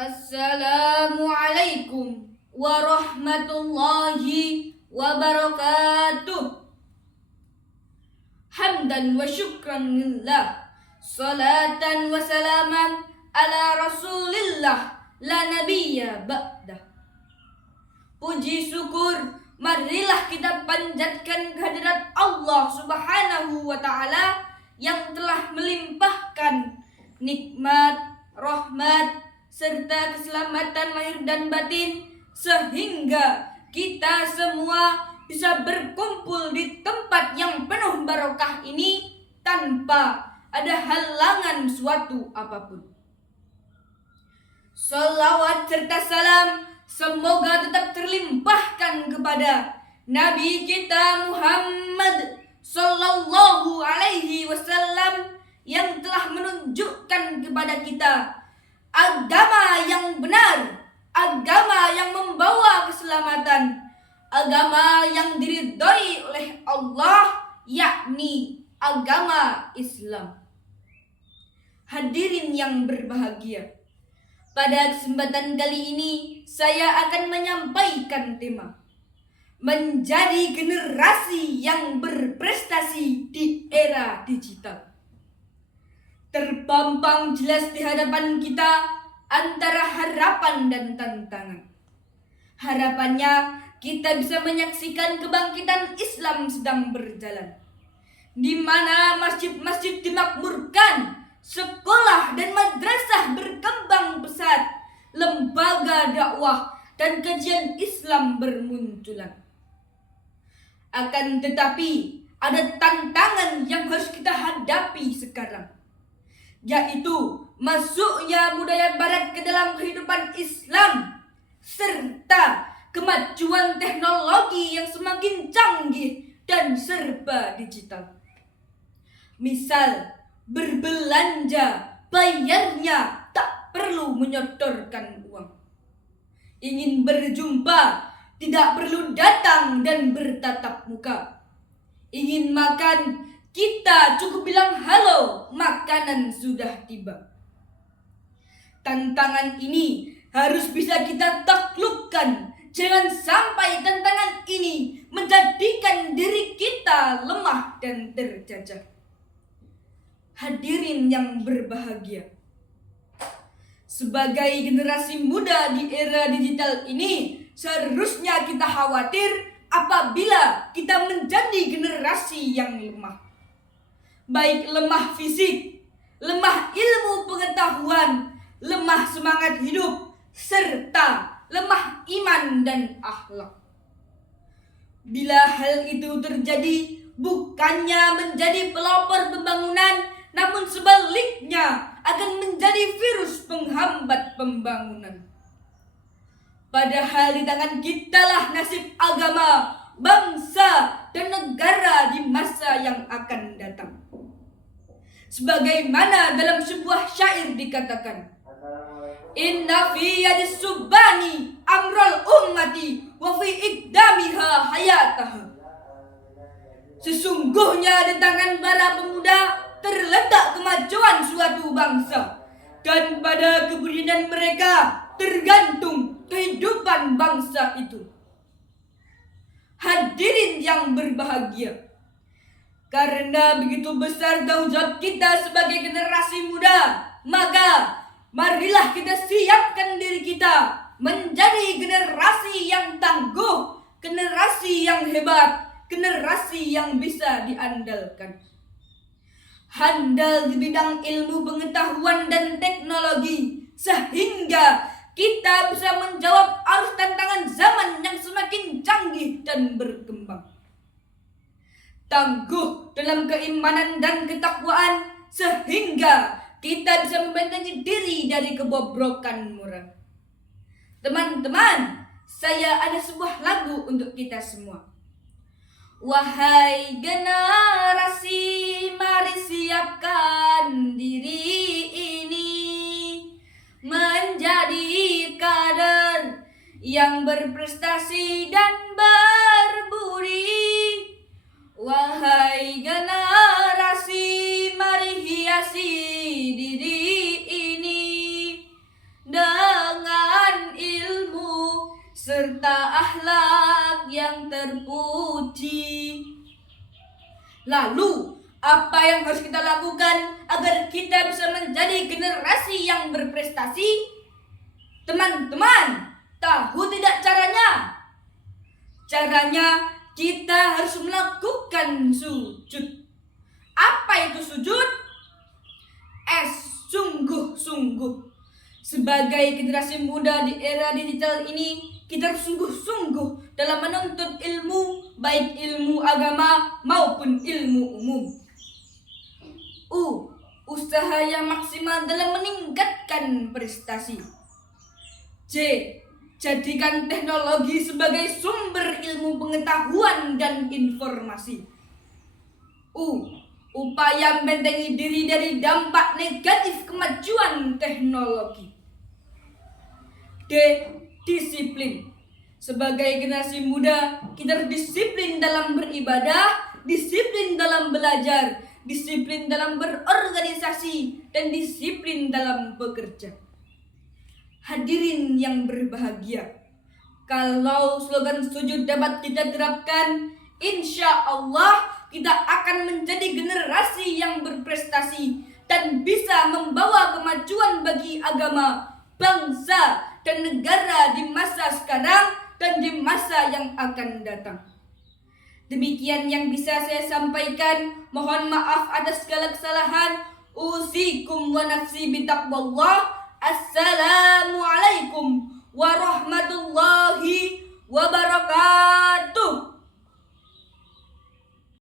Assalamualaikum warahmatullahi wabarakatuh. Hamdan wa syukran lillah, salatan wa salaman ala rasulillah, la nabiyya ba'dah. Puji syukur marilah kita panjatkan kehadirat Allah Subhanahu wa ta'ala yang telah melimpahkan nikmat, rahmat, serta keselamatan lahir dan batin, sehingga kita semua bisa berkumpul di tempat yang penuh barokah ini tanpa ada halangan suatu apapun. Salawat serta salam semoga tetap terlimpahkan kepada Nabi kita Muhammad sallallahu alaihi wasallam yang telah menunjukkan kepada kita agama yang benar, agama yang membawa keselamatan, agama yang diridhai oleh Allah, yakni agama Islam. Hadirin yang berbahagia, pada kesempatan kali ini saya akan menyampaikan tema menjadi generasi yang berprestasi di era digital. Terpampang jelas di hadapan kita antara harapan dan tantangan. Harapannya kita bisa menyaksikan kebangkitan Islam sedang berjalan, di mana masjid-masjid dimakmurkan, sekolah dan madrasah berkembang pesat, lembaga dakwah dan kajian Islam bermunculan. Akan tetapi ada tantangan yang harus kita hadapi sekarang, yaitu masuknya budaya barat ke dalam kehidupan Islam, serta kemajuan teknologi yang semakin canggih dan serba digital. Misal, berbelanja, bayarnya tak perlu menyetorkan uang. Ingin berjumpa, tidak perlu datang dan bertatap muka. Ingin makan, kita cukup bilang halo, makanan sudah tiba. Tantangan ini harus bisa kita taklukkan. Jangan sampai tantangan ini menjadikan diri kita lemah dan terjajah. Hadirin yang berbahagia, sebagai generasi muda di era digital ini, seharusnya kita khawatir apabila kita menjadi generasi yang lemah. Baik lemah fisik, lemah ilmu pengetahuan, lemah semangat hidup, serta lemah iman dan akhlak. Bila hal itu terjadi, bukannya menjadi pelopor pembangunan, namun sebaliknya akan menjadi virus penghambat pembangunan. Padahal di tangan kitalah nasib agama, bangsa, dan negara di masa yang akan datang. Sebagaimana dalam sebuah syair dikatakan, inna fi yadis subani amrul ummati wa fi iqdamiha hayataha. Sesungguhnya di tangan para pemuda terletak kemajuan suatu bangsa, dan pada kebudayan mereka tergantung kehidupan bangsa itu. Hadirin yang berbahagia, karena begitu besar tanggung jawab kita sebagai generasi muda, maka marilah kita siapkan diri kita menjadi generasi yang tangguh, generasi yang hebat, generasi yang bisa diandalkan. Handal di bidang ilmu pengetahuan dan teknologi, sehingga kita bisa menjawab arus tantangan zaman yang semakin canggih dan berkembang. Tangguh dalam keimanan dan ketakwaan, sehingga kita bisa membentengi diri dari kebobrokan moral. Teman-teman, saya ada sebuah lagu untuk kita semua. Wahai generasi, mari siapkan diri ini menjadi kader yang berprestasi dan berbudi. Wahai generasi, mari hiasi diri ini dengan serta akhlak yang terpuji. Lalu, apa yang harus kita lakukan agar kita bisa menjadi generasi yang berprestasi? Teman-teman, tahu tidak caranya? Caranya kita harus melakukan sujud. Apa itu sujud? Sungguh-sungguh. Sebagai generasi muda di era digital ini, kita harus sungguh-sungguh dalam menuntut ilmu, baik ilmu agama maupun ilmu umum. Usaha yang maksimal dalam meningkatkan prestasi. J. Jadikan teknologi sebagai sumber ilmu pengetahuan dan informasi. Upaya membentengi diri dari dampak negatif kemajuan teknologi. D. Disiplin. Sebagai generasi muda, kita harus disiplin dalam beribadah, disiplin dalam belajar, disiplin dalam berorganisasi, dan disiplin dalam bekerja. Hadirin yang berbahagia, kalau slogan sujud dapat kita terapkan, insya Allah kita akan menjadi generasi yang berprestasi dan bisa membawa kemajuan bagi agama, bangsa, dan negara di masa sekarang dan di masa yang akan datang. Demikian yang bisa saya sampaikan. Mohon maaf atas segala kesalahan. Usikum wa nafsi bitaqwallah. Assalamualaikum warahmatullahi wabarakatuh.